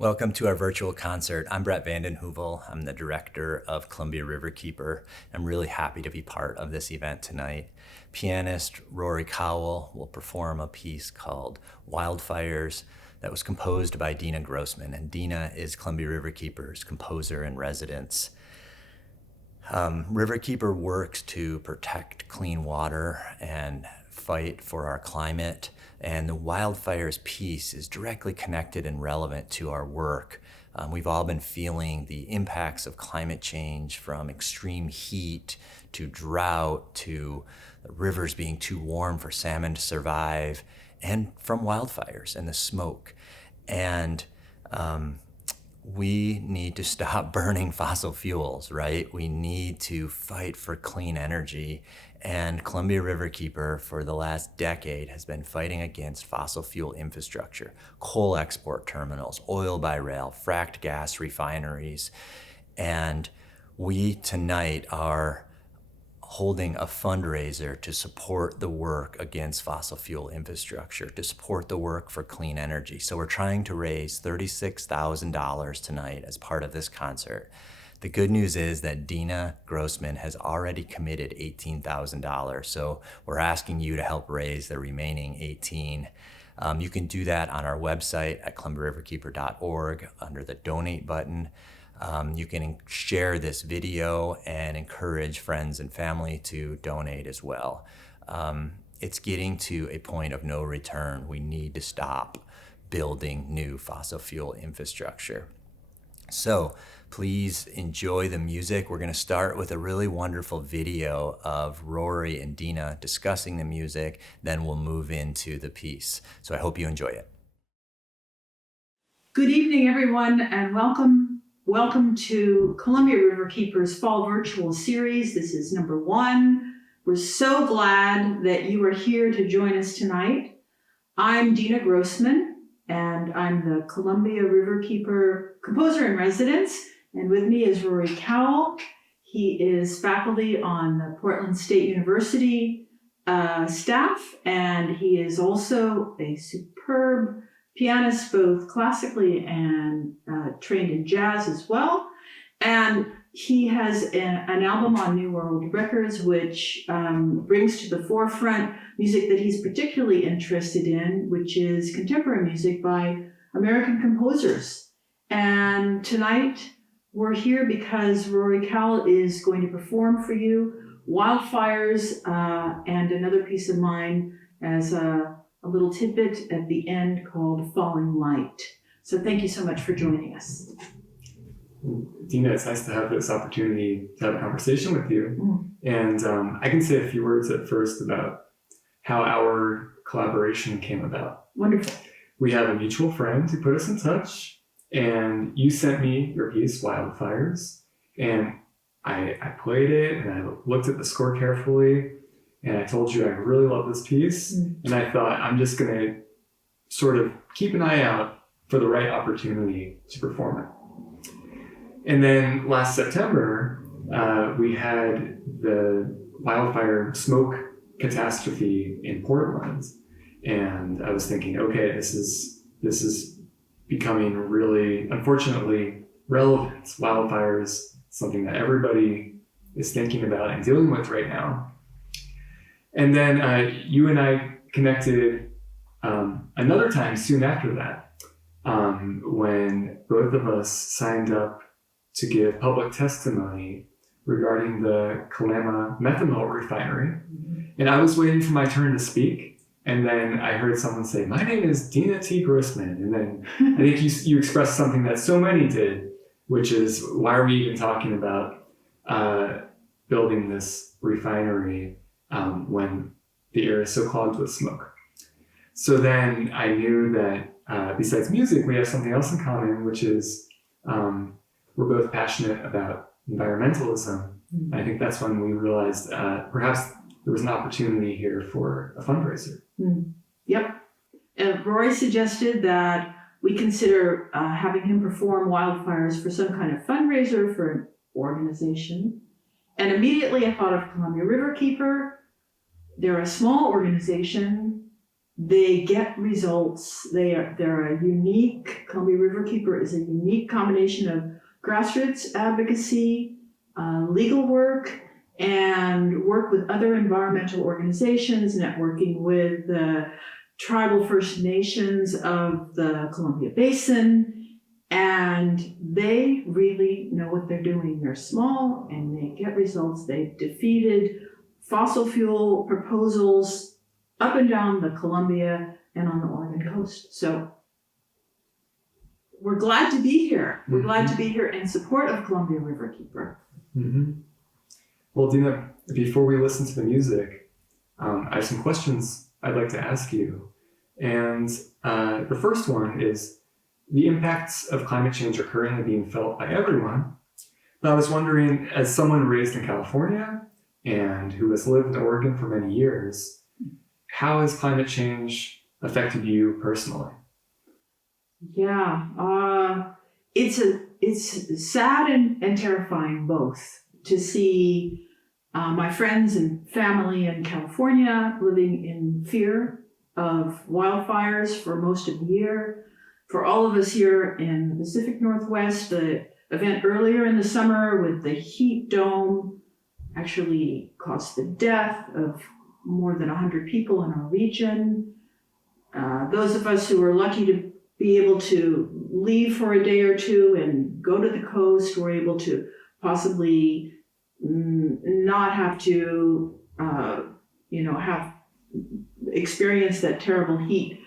Welcome to our virtual concert. I'm Brett Vanden Heuvel. I'm the director of Columbia Riverkeeper. I'm really happy to be part of this event tonight. Pianist Rory Cowell will perform a piece called Wildfires that was composed by Deena Grossman, and Deena is Columbia Riverkeeper's composer in residence. Riverkeeper works to protect clean water and fight for our climate, and the Wildfires piece is directly connected and relevant to our work. We've all been feeling the impacts of climate change, from extreme heat to drought to rivers being too warm for salmon to survive, and from wildfires and the smoke. And we need to stop burning fossil fuels, right? We need to fight for clean energy. And Columbia Riverkeeper for the last decade has been fighting against fossil fuel infrastructure, coal export terminals, oil by rail, fracked gas refineries. And we tonight are holding a fundraiser to support the work against fossil fuel infrastructure, to support the work for clean energy. So we're trying to raise $36,000 tonight as part of this concert. The good news is that Deena Grossman has already committed $18,000. So we're asking you to help raise the remaining 18. You can do that on our website at columbiariverkeeper.org under the donate button. You can share this video and encourage friends and family to donate as well. It's getting to a point of no return. We need to stop building new fossil fuel infrastructure. So please enjoy the music. We're going to start with a really wonderful video of Rory and Deena discussing the music, then we'll move into the piece. So I hope you enjoy it. Good evening, everyone, and welcome to Columbia Riverkeeper's Fall Virtual Series. This is number 1. We're so glad that you are here to join us tonight. I'm Deena Grossman, and I'm the Columbia Riverkeeper composer in residence. And with me is Rory Cowell. He is faculty on the Portland State University staff, and he is also a superb pianist, both classically and trained in jazz as well. And he has an album on New World Records, which brings to the forefront music that he's particularly interested in, which is contemporary music by American composers. And tonight we're here because Rory Cowell is going to perform for you Wildfires and another piece of mine as a little tidbit at the end called Falling Light. So thank you so much for joining us. Deena, it's nice to have this opportunity to have a conversation with you. And I can say a few words at first about how our collaboration came about. Wonderful. We have a mutual friend who put us in touch, and you sent me your piece, Wildfires, and I played it, and I looked at the score carefully, and I told you I really love this piece, and I thought I'm just going to sort of keep an eye out for the right opportunity to perform it. And then last September, we had the wildfire smoke catastrophe in Portland, and I was thinking, okay, this is becoming really, unfortunately, relevant. Wildfires, something that everybody is thinking about and dealing with right now. And then you and I connected another time soon after that, when both of us signed up to give public testimony regarding the Kalama methanol refinery. And I was waiting for my turn to speak, and then I heard someone say, "My name is Deena T. Grossman." And then I think you expressed something that so many did, which is, why are we even talking about building this refinery when the air is so clogged with smoke? So then I knew that besides music, we have something else in common, which is we're both passionate about environmentalism. I think that's when we realized perhaps there was an opportunity here for a fundraiser. Yep. Rory suggested that we consider having him perform Wildfires for some kind of fundraiser for an organization. And immediately I thought of Columbia Riverkeeper. They're a small organization, they get results. They're a unique, Columbia Riverkeeper is a unique combination of grassroots advocacy, legal work, and work with other environmental organizations, networking with the tribal First Nations of the Columbia Basin. And they really know what they're doing. They're small and they get results. They've defeated fossil fuel proposals up and down the Columbia and on the Oregon coast. So we're glad to be here. We're glad to be here in support of Columbia Riverkeeper. Mm-hmm. Well, Deena, before we listen to the music, I have some questions I'd like to ask you. And the first one is, the impacts of climate change are currently being felt by everyone. But I was wondering, as someone raised in California and who has lived in Oregon for many years, how has climate change affected you personally? Yeah, it's sad and terrifying both to see my friends and family in California living in fear of wildfires for most of the year. For all of us here in the Pacific Northwest, the event earlier in the summer with the heat dome actually caused the death of more than 100 people in our region. Those of us who were lucky to be able to leave for a day or two and go to the coast were able to possibly not have to, have experience that terrible heat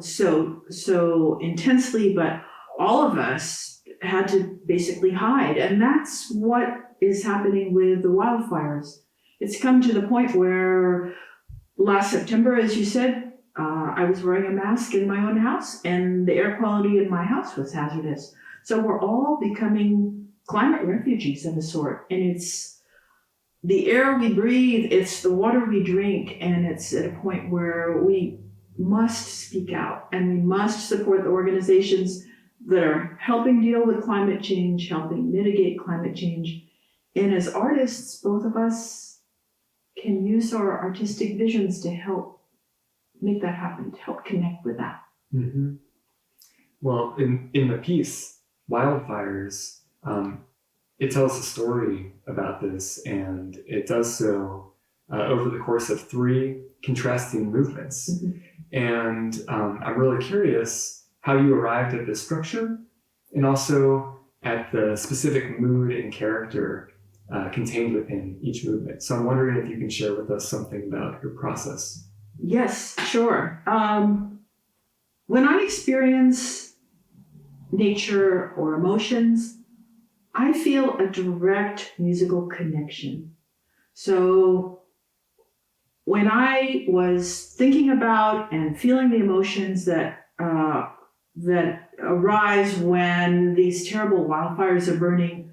so intensely, but all of us had to basically hide. And that's what is happening with the wildfires. It's come to the point where last September, as you said, I was wearing a mask in my own house and the air quality in my house was hazardous. So we're all becoming climate refugees of a sort. And it's the air we breathe, it's the water we drink, and it's at a point where we must speak out and we must support the organizations that are helping deal with climate change, helping mitigate climate change. And as artists, both of us can use our artistic visions to help make that happen, to help connect with that. Mm-hmm. Well, in the piece, Wildfires, it tells a story about this, and it does so over the course of 3 contrasting movements. Mm-hmm. And I'm really curious how you arrived at this structure and also at the specific mood and character contained within each movement. So I'm wondering if you can share with us something about your process. Yes, sure. When I experience nature or emotions, I feel a direct musical connection. So when I was thinking about and feeling the emotions that arise when these terrible wildfires are burning,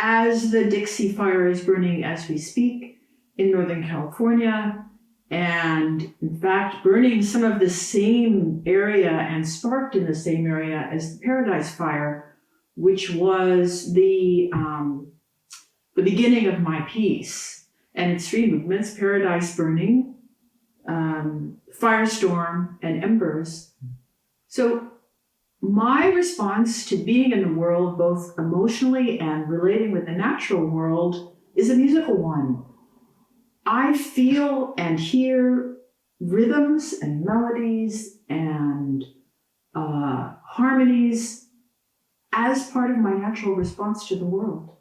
as the Dixie Fire is burning as we speak in Northern California, and in fact burning some of the same area and sparked in the same area as the Paradise Fire, which was the beginning of my piece. And its 3 movements: Paradise Burning, Firestorm, and Embers. So my response to being in the world, both emotionally and relating with the natural world, is a musical one. I feel and hear rhythms and melodies and harmonies as part of my natural response to the world.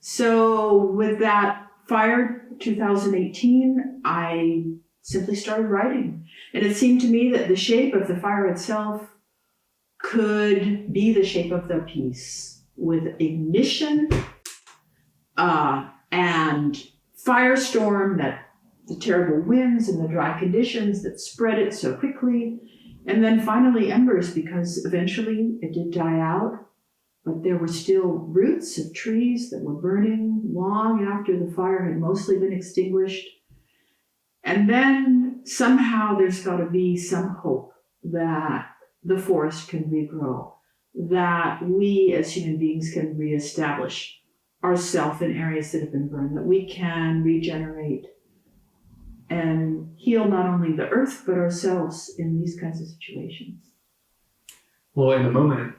So with that fire 2018, I simply started writing. And it seemed to me that the shape of the fire itself could be the shape of the piece, with ignition and firestorm, that the terrible winds and the dry conditions that spread it so quickly, and then finally embers, because eventually it did die out, but there were still roots of trees that were burning long after the fire had mostly been extinguished. And then somehow there's got to be some hope that the forest can regrow, that we as human beings can reestablish ourselves in areas that have been burned, that we can regenerate. and heal not only the earth, but ourselves in these kinds of situations. Well, in a moment,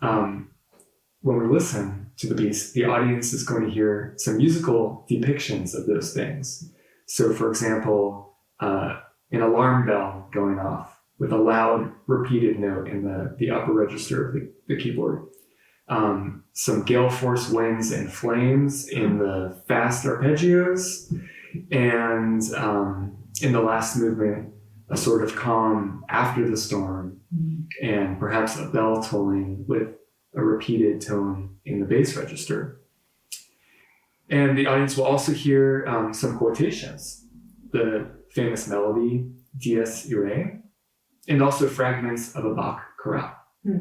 when we listen to the piece, the audience is going to hear some musical depictions of those things. So, for example, an alarm bell going off with a loud repeated note in the upper register of the keyboard. Some gale force winds and flames in the fast arpeggios, and in the last movement, a sort of calm after the storm, and perhaps a bell tolling with a repeated tone in the bass register. And the audience will also hear some quotations, the famous melody, Dies Irae, and also fragments of a Bach chorale.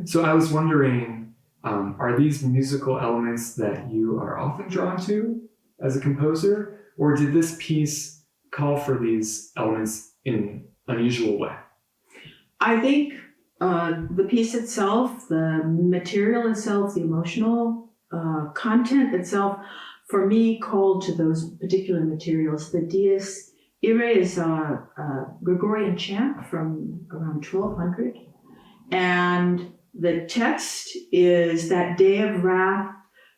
So I was wondering, are these musical elements that you are often drawn to as a composer, or did this piece call for these elements in an unusual way? I think the piece itself, the material itself, the emotional content itself, for me, called to those particular materials. The Dies Irae is a Gregorian chant from around 1200, and the text is that day of wrath,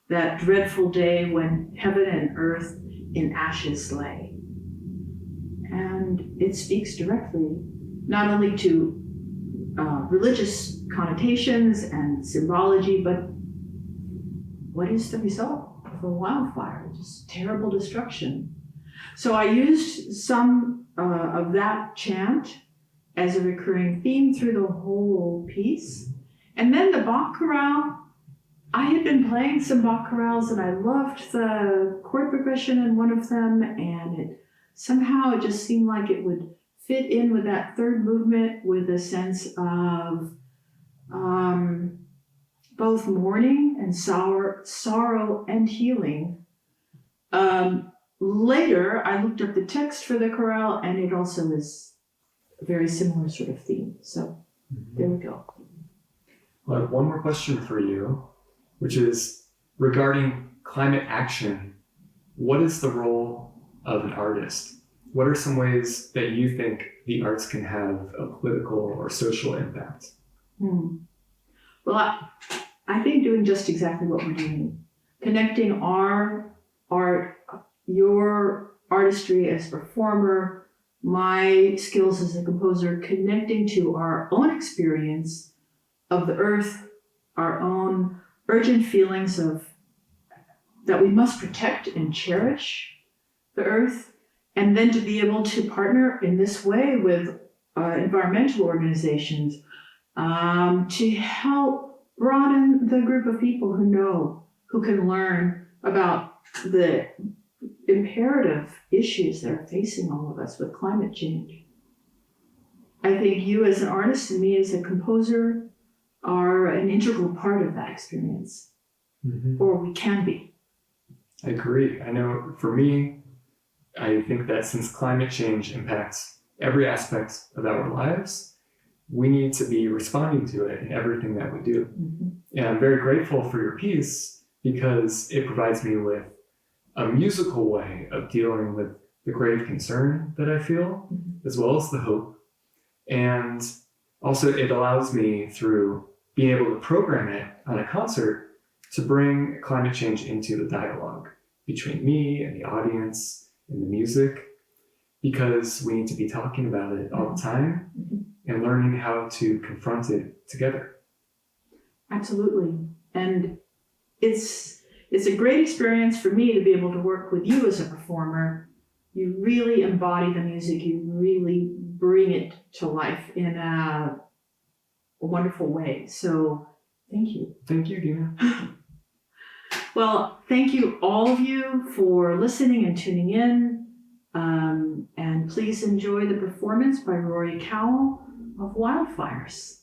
that dreadful day when heaven and earth in ashes lay. And it speaks directly not only to religious connotations and symbology, but what is the result of a wildfire? Just terrible destruction. So I used some of that chant as a recurring theme through the whole piece. And then the Bach chorale, I had been playing some Bach chorales and I loved the chord progression in one of them, and it just seemed like it would fit in with that third movement with a sense of both mourning and sorrow and healing. Later, I looked up the text for the chorale, and it also is a very similar sort of theme. So there we go. Well, I have one more question for you, which is regarding climate action. What is the role of an artist? What are some ways that you think the arts can have a political or social impact? Well, I think doing just exactly what we're doing, connecting our art, your artistry as a performer, my skills as a composer, connecting to our own experience of the earth, our own urgent feelings of that we must protect and cherish the earth, and then to be able to partner in this way with environmental organizations to help broaden the group of people who can learn about the imperative issues that are facing all of us with climate change. I think you as an artist and me as a composer are an integral part of that experience, or we can be. I agree. I know for me, I think that since climate change impacts every aspect of our lives, we need to be responding to it in everything that we do. And I'm very grateful for your piece because it provides me with a musical way of dealing with the grave concern that I feel, as well as the hope. And also it allows me, through being able to program it on a concert, to bring climate change into the dialogue between me and the audience and the music, because we need to be talking about it all the time and learning how to confront it together. Absolutely. And it's a great experience for me to be able to work with you as a performer. You really embody the music. You really bring it to life in a wonderful way. So thank you. Thank you, Deena. Well, thank you all of you for listening and tuning in. And please enjoy the performance by Rory Cowell of Wildfires.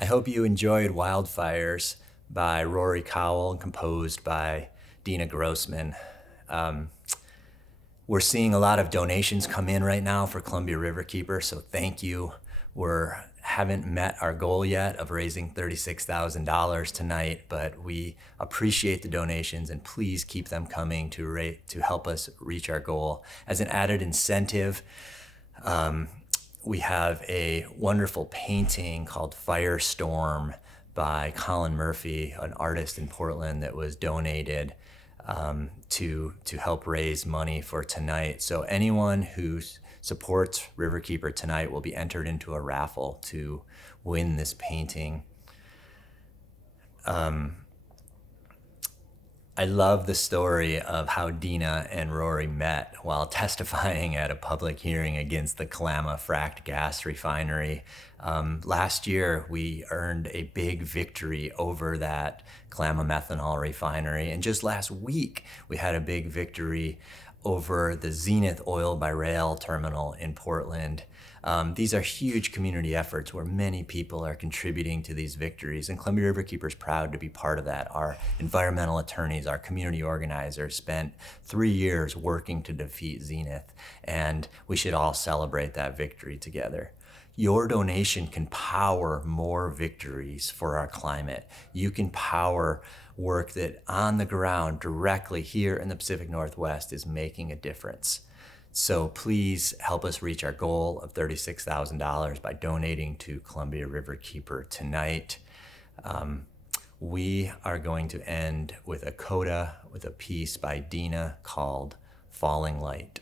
I hope you enjoyed Wildfires by Rory Cowell and composed by Deena Grossman. We're seeing a lot of donations come in right now for Columbia Riverkeeper, so thank you. We haven't met our goal yet of raising $36,000 tonight, but we appreciate the donations and please keep them coming to help us reach our goal. As an added incentive, we have a wonderful painting called Firestorm by Collin Murphy, an artist in Portland, that was donated to help raise money for tonight. So anyone who supports Riverkeeper tonight will be entered into a raffle to win this painting. I love the story of how Deena and Rory met while testifying at a public hearing against the Kalama fracked gas refinery. Last year, we earned a big victory over that Kalama methanol refinery. And just last week, we had a big victory over the Zenith Oil by Rail terminal in Portland. These are huge community efforts where many people are contributing to these victories, and Columbia Riverkeeper is proud to be part of that. Our environmental attorneys, our community organizers spent 3 years working to defeat Zenith, and we should all celebrate that victory together. Your donation can power more victories for our climate. You can power work that on the ground directly here in the Pacific Northwest is making a difference. So please help us reach our goal of $36,000 by donating to Columbia Riverkeeper tonight. We are going to end with a coda with a piece by Deena called Falling Light.